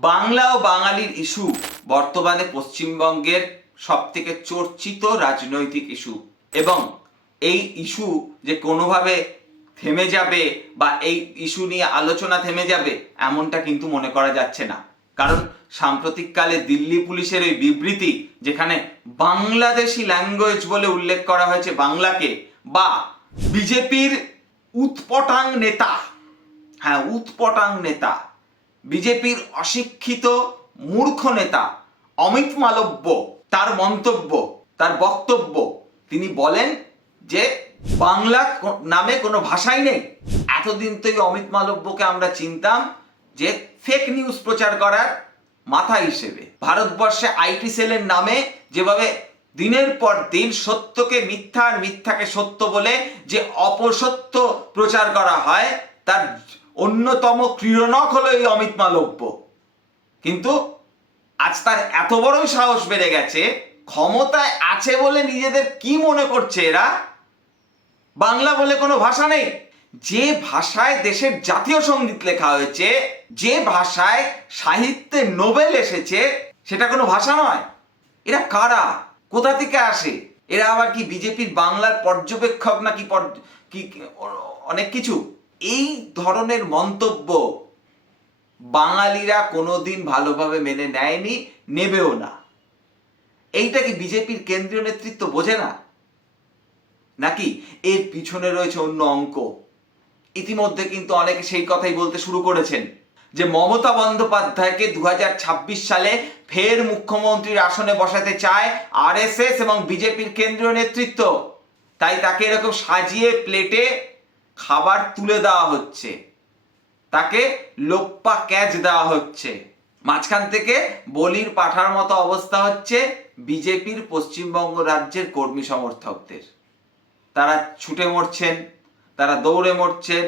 বাংলা ও বাঙালির ইস্যু বর্তমানে পশ্চিমবঙ্গের সব থেকে চর্চিত রাজনৈতিক ইস্যু। এবং এই ইস্যু যে কোনোভাবে থেমে যাবে বা এই ইস্যু নিয়ে আলোচনা থেমে যাবে, এমনটা কিন্তু মনে করা যাচ্ছে না। কারণ সাম্প্রতিককালে দিল্লি পুলিশের ওই বিবৃতি যেখানে বাংলাদেশি ল্যাঙ্গুয়েজ বলে উল্লেখ করা হয়েছে বাংলাকে, বা বিজেপির উৎপটাং নেতা হ্যাঁ উৎপটাং নেতা বিজেপির অশিক্ষিত মূর্খ নেতা অমিত মালব্য, তার মন্তব্য, তার বক্তব্য, তিনি বলেন যে বাংলা নামে কোনো ভাষাই নেই। এতদিন তো এই অমিত মালব্যকে আমরা চিনতাম যে ফেক নিউজ প্রচার করার মাথা হিসেবে। ভারতবর্ষে আইটি সেলের নামে যেভাবে দিনের পর দিন সত্যকে মিথ্যা আর মিথ্যাকে সত্য বলে যে অপসত্য প্রচার করা হয়, তার অন্যতম ক্রীড়নক হলো এই অমিত মালব্য। কিন্তু আজ তার এত বড়ই সাহস বেড়ে গেছে, ক্ষমতায় আছে বলে নিজেদের কি মনে করছে এরা? বাংলা বলে কোনো ভাষা নেই। যে ভাষায় দেশের জাতীয় সংগীত লেখা হয়েছে, যে ভাষায় সাহিত্যে নোবেল এসেছে, সেটা কোনো ভাষা নয়। এরা কারা? কোথা থেকে আসে? এরা আবার কি বিজেপির বাংলার পর্যবেক্ষক নাকি কি অনেক কিছু? এই ধরনের মন্তব্য বাঙালিরা কোনোদিন ভালোভাবে মেনে নেয়নি, নেবেও না। এইটা কি বিজেপির কেন্দ্রীয় নেতৃত্ব বোঝে না? নাকি এর পিছনে রয়েছে অন্য অঙ্ক? ইতিমধ্যে কিন্তু অনেকে সেই কথাই বলতে শুরু করেছেন যে মমতা বন্দ্যোপাধ্যায়কে দু হাজার ছাব্বিশ সালে ফের মুখ্যমন্ত্রীর আসনে বসাতে চায় আরএসএস এবং বিজেপির কেন্দ্রীয় নেতৃত্ব। তাই তাকে এরকম সাজিয়ে, প্লেটে খাবার তুলে দেওয়া হচ্ছে। তাকে লোপ্পা ক্যাচ দেওয়া হচ্ছে। মাঝখান থেকে বলির পাঠার মতো অবস্থা হচ্ছে বিজেপির পশ্চিমবঙ্গ রাজ্যের কর্মী সমর্থকদের। তারা ছুটে মরছেন, তারা দৌড়ে মরছেন,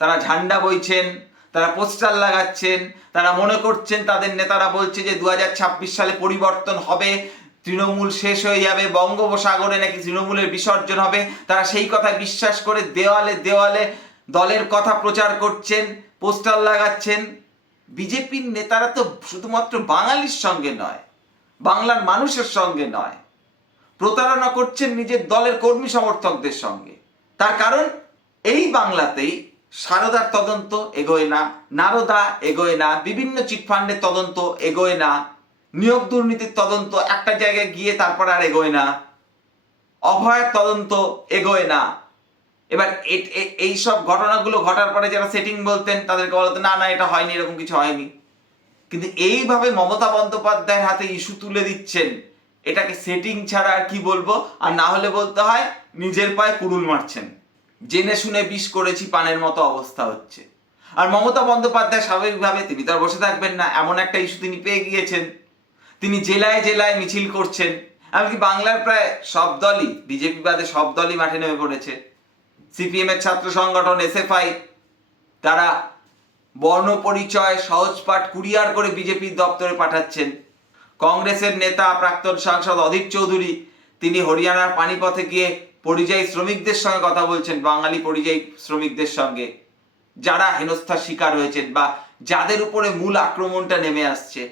তারা ঝান্ডা বইছেন, তারা পোস্টার লাগাচ্ছেন, তারা মনে করছেন তাদের নেতারা বলছে যে দু হাজার ছাব্বিশ সালে পরিবর্তন হবে তৃণমূল শেষ হয়ে যাবে, বঙ্গোপসাগরে নাকি তৃণমূলের বিসর্জন হবে? তারা সেই কথা বিশ্বাস করে দেওয়ালে দেওয়ালে দলের কথা প্রচার করছেন, পোস্টার লাগাচ্ছেন। বিজেপির নেতারা তো শুধুমাত্র বাঙালির সঙ্গে নয়, বাংলার মানুষের সঙ্গে নয়। প্রতারণা করছেন নিজের দলের কর্মী সমর্থকদের সঙ্গে। তার কারণ, এই বাংলাতেই সারদার তদন্ত এগোয় না, নারদা এগোয় না, বিভিন্ন চিটফান্ডের তদন্ত এগোয় না। নিয়োগ দুর্নীতির তদন্ত একটা জায়গায় গিয়ে তারপর আর এগোয় না। অভয়ের তদন্ত এগোয় না। এবার এই সব ঘটনাগুলো ঘটার পরে যারা সেটিং বলতেন তাদেরকে বলতেন না না, এটা হয়নি, এরকম কিছু হয়নি। কিন্তু এইভাবে মমতা বন্দ্যোপাধ্যায়ের হাতে ইস্যু তুলে দিচ্ছেন, এটাকে সেটিং ছাড়া আর কি বলব? আর না হলে বলতে হয়, নিজের পায়ে কুড়ুল মারছেন। জেনে শুনে বিষ করেছি, পানের মতো অবস্থা হচ্ছে। আর মমতা বন্দ্যোপাধ্যায় স্বাভাবিকভাবে তিনি তো আর বসে থাকবেন না, এমন একটা ইস্যু তিনি পেয়ে গিয়েছেন। তিনি জেলায় জেলায় মিছিল করছেন। এমনকি বাংলার প্রায় সব দলই, বিজেপি বাদে সব দলই মাঠে নেমে পড়েছে। সিপিএম এর ছাত্র সংগঠন এসএফআই, তারা বর্ণ পরিচয়, সহজ পাঠ কুরিয়ার করে বিজেপির দপ্তরে পাঠাচ্ছেন। কংগ্রেসের নেতা, প্রাক্তন সাংসদ অধীর চৌধুরী, তিনি হরিয়ানার পানিপথে গিয়ে পরিযায়ী শ্রমিকদের সঙ্গে কথা বলছেন, বাঙালি পরিযায়ী শ্রমিকদের সঙ্গে। যারা হেনস্থার শিকার হয়েছেন বা যাদের উপরে মূল আক্রমণটা নেমে আসছে।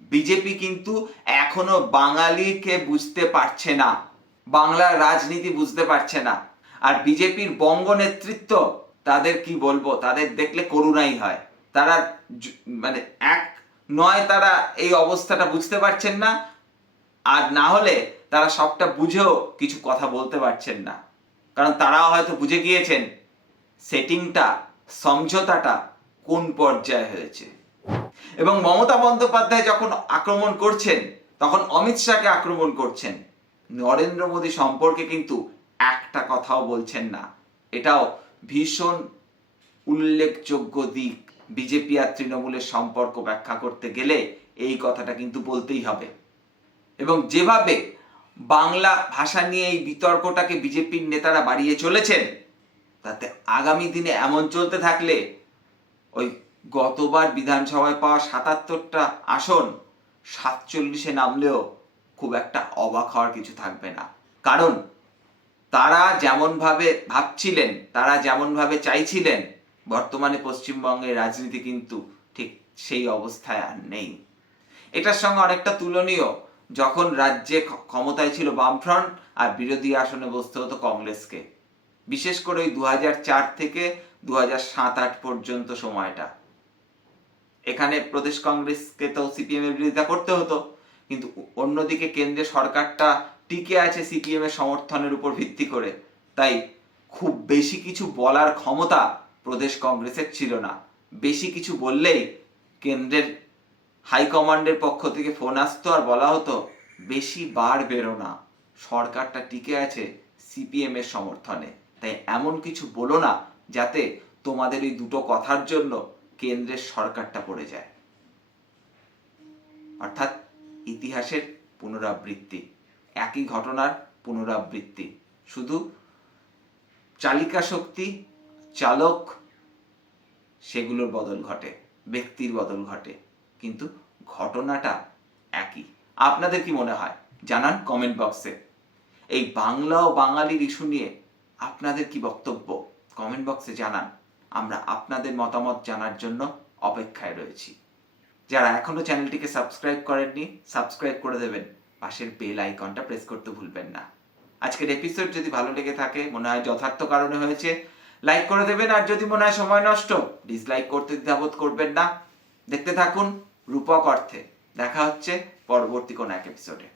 বিজেপি কিন্তু এখনও বাঙালিকে বুঝতে পারছে না। বাংলার রাজনীতি বুঝতে পারছে না। আর বিজেপির বঙ্গ নেতৃত্ব, তাদের কি বলব? তাদের দেখলে করুণাই হয়। তারা মানে এক নয় তারা এই অবস্থাটা বুঝতে পারছেন না। আর না হলে তারা সবটা বুঝেও কিছু কথা বলতে পারছেন না। কারণ তারাও হয়তো বুঝে গিয়েছেন সেটিংটা সমঝোতাটা কোন পর্যায়ে হয়েছে। এবং মমতা বন্দ্যোপাধ্যায় যখন আক্রমণ করছেন, তখন অমিত শাহকে আক্রমণ করছেন। নরেন্দ্র মোদী সম্পর্কে কিন্তু একটা কথাও বলছেন না। এটাও ভীষণ উল্লেখযোগ্য দিক। বিজেপি আর তৃণমূলের সম্পর্ক ব্যাখ্যা করতে গেলে এই কথাটা কিন্তু বলতেই হবে। এবং যেভাবে বাংলা ভাষা নিয়ে এই বিতর্কটাকে বিজেপির নেতারা বাড়িয়ে চলেছেন, তাতে আগামী দিনে এমন চলতে থাকলে ওই গতবার বিধানসভায় পাওয়া সাতাত্তরটা আসন, সাতচল্লিশে নামলেও খুব একটা অবাক হওয়ার কিছু থাকবে না। কারণ তারা যেমনভাবে ভাবছিলেন, তারা যেমনভাবে চাইছিলেন, বর্তমানে পশ্চিমবঙ্গের রাজনীতি কিন্তু ঠিক সেই অবস্থায় আর নেই। এটার সঙ্গে অনেকটা তুলনীয়, যখন রাজ্যে ক্ষমতায় ছিল বামফ্রন্ট আর বিরোধী আসনে বসতে হতো কংগ্রেসকে। বিশেষ করে ওই দু থেকে দু আট পর্যন্ত সময়টা। এখানে প্রদেশ কংগ্রেসকে তো সিপিএম এর বিরোধিতা করতে হতো, কিন্তু অন্যদিকে কেন্দ্রের সরকারটা টিকে আছে সিপিএম এর সমর্থনের উপর ভিত্তি করে। তাই খুব বেশি কিছু বলার ক্ষমতা প্রদেশ কংগ্রেসের ছিল না। বেশি কিছু বললেই কেন্দ্রের হাইকমান্ডের পক্ষ থেকে ফোন আসতো আর বলা হতো, বেশি বার বেরো না। সরকারটা টিকে আছে সিপিএম এর সমর্থনে। তাই এমন কিছু বলো না যাতে তোমাদের এই দুটো কথার জন্য কেন্দ্রের সরকারটা পড়ে যায়। অর্থাৎ ইতিহাসের পুনরাবৃত্তি, একই ঘটনার পুনরাবৃত্তি। শুধু চালিকা শক্তি, চালক, সেগুলোর বদল ঘটে, ব্যক্তির বদল ঘটে, কিন্তু ঘটনাটা একই। আপনাদের কি মনে হয়? জানান কমেন্ট বক্সে এই বাংলা ও বাঙালির ইস্যু নিয়ে আপনাদের কি বক্তব্য? কমেন্ট বক্সে জানান। আমরা আপনাদের মতামত জানার জন্য অপেক্ষায় রয়েছি। যারা এখনও চ্যানেলটিকে সাবস্ক্রাইব করেননি, সাবস্ক্রাইব করে দেবেন। পাশের বেল আইকনটা প্রেস করতে ভুলবেন না। আজকের এপিসোড যদি ভালো লেগে থাকে, মনে হয় যথার্থ কারণে হয়েছে লাইক করে দেবেন। আর যদি মনে হয় সময় নষ্ট ডিসলাইক করতে দ্বিধাবোধ করবেন না। দেখতে থাকুন রূপক অর্থে। দেখা হচ্ছে পরবর্তী কোনো এক এপিসোডে